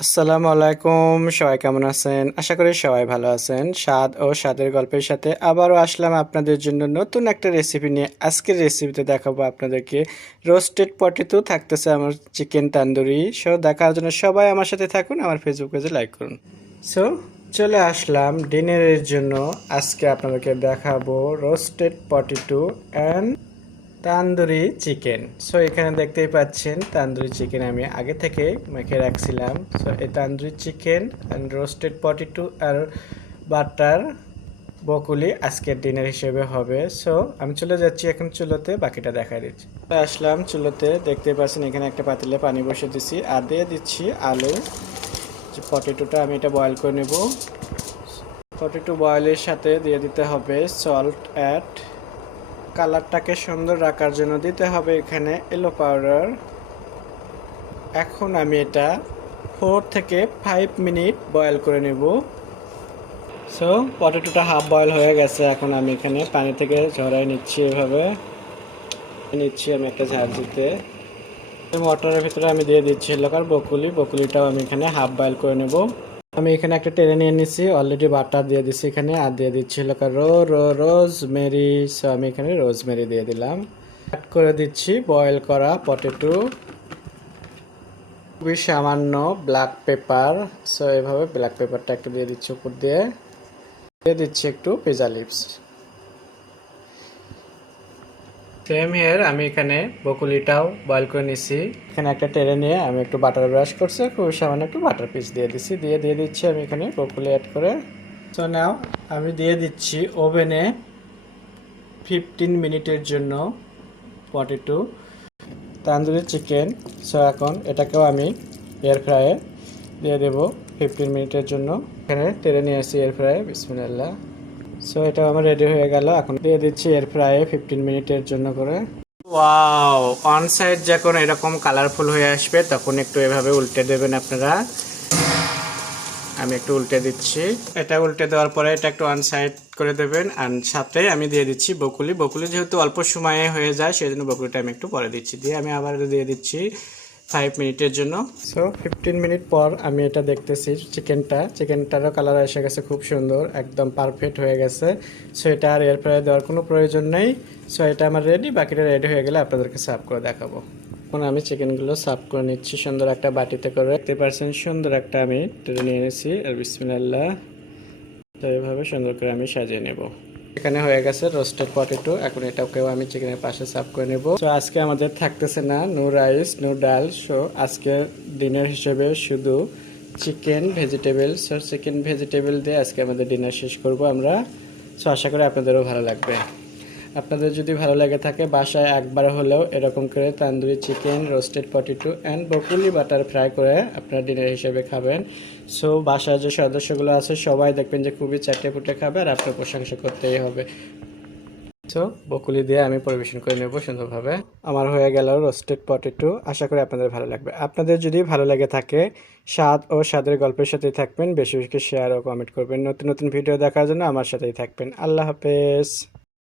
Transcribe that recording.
আসসালামু আলাইকুম, সবাই কেমন আছেন? আশা করি সবাই ভালো আছেন। স্বাদ ও স্বাদের গল্পের সাথে আবারও আসলাম আপনাদের জন্য নতুন একটা রেসিপি নিয়ে। আজকের রেসিপিতে দেখাবো আপনাদেরকে রোস্টেড পটেটো, থাকতেছে আমার চিকেন তান্দুরি। দেখার জন্য সবাই আমার সাথে থাকুন, আমার ফেসবুক পেজে লাইক করুন। সো চলে আসলাম ডিনারের জন্য। আজকে আপনাদেরকে দেখাবো roasted potato and tandoori chicken. So এখানে দেখতেই পাচ্ছেন তান্দুরি চিকেন আমি আগে থেকে মেখে রাখছিলাম। সো এই tandoori chicken and roasted potato আর বাটার বকুলি আজকের ডিনার হিসেবে হবে। সো আমি চলে যাচ্ছি এখন চুলোতে, বাকিটা দেখা দিচ্ছি। আসলাম চুলোতে, দেখতেই পাচ্ছেন এখানে একটা পাতিলে পানি বসে দিচ্ছি আর দিয়ে দিচ্ছি আলু। পটেটোটা আমি এটা বয়েল করে নেব। পটেটো বয়েলের সাথে দিয়ে দিতে হবে সল্ট অ্যাড। কালারটাকে সুন্দর রাখার জন্য দিতে হবে এখানে ইয়েলো পাউডার। এখন আমি এটা 4 থেকে 5 মিনিট বয়েল করে নেব। সো পটেটোটা হাফ বয়েল হয়ে গেছে। এখন আমি এখানে পানি থেকে ঝরাই নিচ্ছি, এভাবে নিচ্ছি আমি একটা ঝাঁঝরিতে। মটরের ভিতরে আমি দিয়ে দিচ্ছি লকার বকুলিটাও আমি এখানে হাফ বয়েল করে নেব। আমি এখানে একটা টেনে নিয়ে নিচ্ছি, অলরেডি বাটার দিয়ে দিচ্ছি এখানে, আর দিয়ে দিচ্ছি লকার রোজমেরি। সো আমি এখানে রোজমেরি দিয়ে দিলাম। অ্যাড করে দিচ্ছি বয়েল করা পটেটো, খুবই সামান্য ব্ল্যাক পেপার। সো এভাবে ব্ল্যাক পেপারটা একটু দিয়ে দিচ্ছি উপর দিয়ে দিচ্ছি একটু পিজা লিভস। সেম হিয়ার আমি এখানে বকুলিটাও বয়েল করে নিছি। এখানে একটা টেরে নিয়ে আমি একটু বাটার ব্রাশ করছি, খুব সামান্য একটু বাটার পিস দিয়ে দিচ্ছি, দিয়ে দিচ্ছি আমি এখানে বকুলি অ্যাড করে। সো নাও আমি দিয়ে দিচ্ছি ওভেনে 15 মিনিটের জন্য পটেটো তান্দুরি চিকেন। সো এখন এটাকেও আমি এয়ার ফ্রায়ে দিয়ে দেবো 15 মিনিটের জন্য। এখানে টেরে নিয়ে আসছি এয়ার ফ্রায়ে, বিসমিল্লাহ। সো এটা আমার রেডি হয়ে গেল। এখন দিয়ে দিচ্ছি এয়ার ফ্রায়ে 15 মিনিটের জন্য করে। ওয়াও, অন সাইড যখন এরকম কালারফুল হয়ে আসবে তখন একটু এভাবে উল্টে দেবেন আপনারা। আমি একটু উল্টে দিচ্ছি। এটা উল্টে দেওয়ার পরে এটা একটু অন সাইড করে দেবেন। আর সাথে আমি দিয়ে দিচ্ছি বকুলি যেহেতু অল্প সময়ে হয়ে যায় সেই জন্য বকুলিটা আমি একটু পরে দিচ্ছি। দিয়ে আমি আবার দিয়ে দিচ্ছি 5 মিনিটের জন্য। সো 15 মিনিট পর আমি এটা দেখতেছি চিকেনটারও কালার এসে গেছে, খুব সুন্দর, একদম পারফেক্ট হয়ে গেছে। সো এটা আর এয়ার ফ্রায়ারে দেওয়ার কোনো প্রয়োজন নেই। সো এটা আমার রেডি, বাকিটা রেডি হয়ে গেলে আপনাদেরকে সার্ভ করে দেখাবো। এখন আমি চিকেনগুলো সার্ভ করে নিচ্ছি সুন্দর একটা বাটিতে করে। দেখতে পাচ্ছেন সুন্দর একটা আমি ট্রে নিয়ে এনেছি, আর বিসমিল্লাহ। তো এইভাবে সুন্দর করে আমি সাজিয়ে নেব। এখানে হয়ে গেছে রোস্টেড পটেটো। এখন এটাকেও আমি চিকেনের পাশে সার্ভ করে নেব। তো আজকে আমাদের থাকতেছে না নো রাইস নো ডাল। সো আজকে ডিনার হিসেবে শুধু চিকেন ভেজিটেবল দিয়ে আজকে আমাদের ডিনার শেষ করব আমরা। সো আশা করি আপনাদেরও ভালো লাগবে। আপনাদের যদি ভালো লেগে থাকে বাসায় একবার হলেও এরকম করে tandoori chicken, roasted potato and Bakuli butter fry করে আপনারা ডিনার হিসেবে খাবেন। সো বাসায় যে সদস্যগুলো আছে সবাই দেখবেন যে খুবই চাটে ফুটে খাবে, আর আপনার প্রশংসা করতেই হবে। সো বকুলি দিয়ে আমি পরিবেশন করে নেব সুন্দরভাবে। আমার হয়ে গেল রোস্টেড পটেটো। আশা করি আপনাদের ভালো লাগবে। আপনাদের যদি ভালো লেগে থাকে স্বাদ ও স্বাদের গল্পের সাথেই থাকবেন, বেশি বেশি শেয়ার ও কমেন্ট করবেন। নতুন নতুন ভিডিও দেখার জন্য আমার সাথেই থাকবেন। আল্লাহ হাফেজ।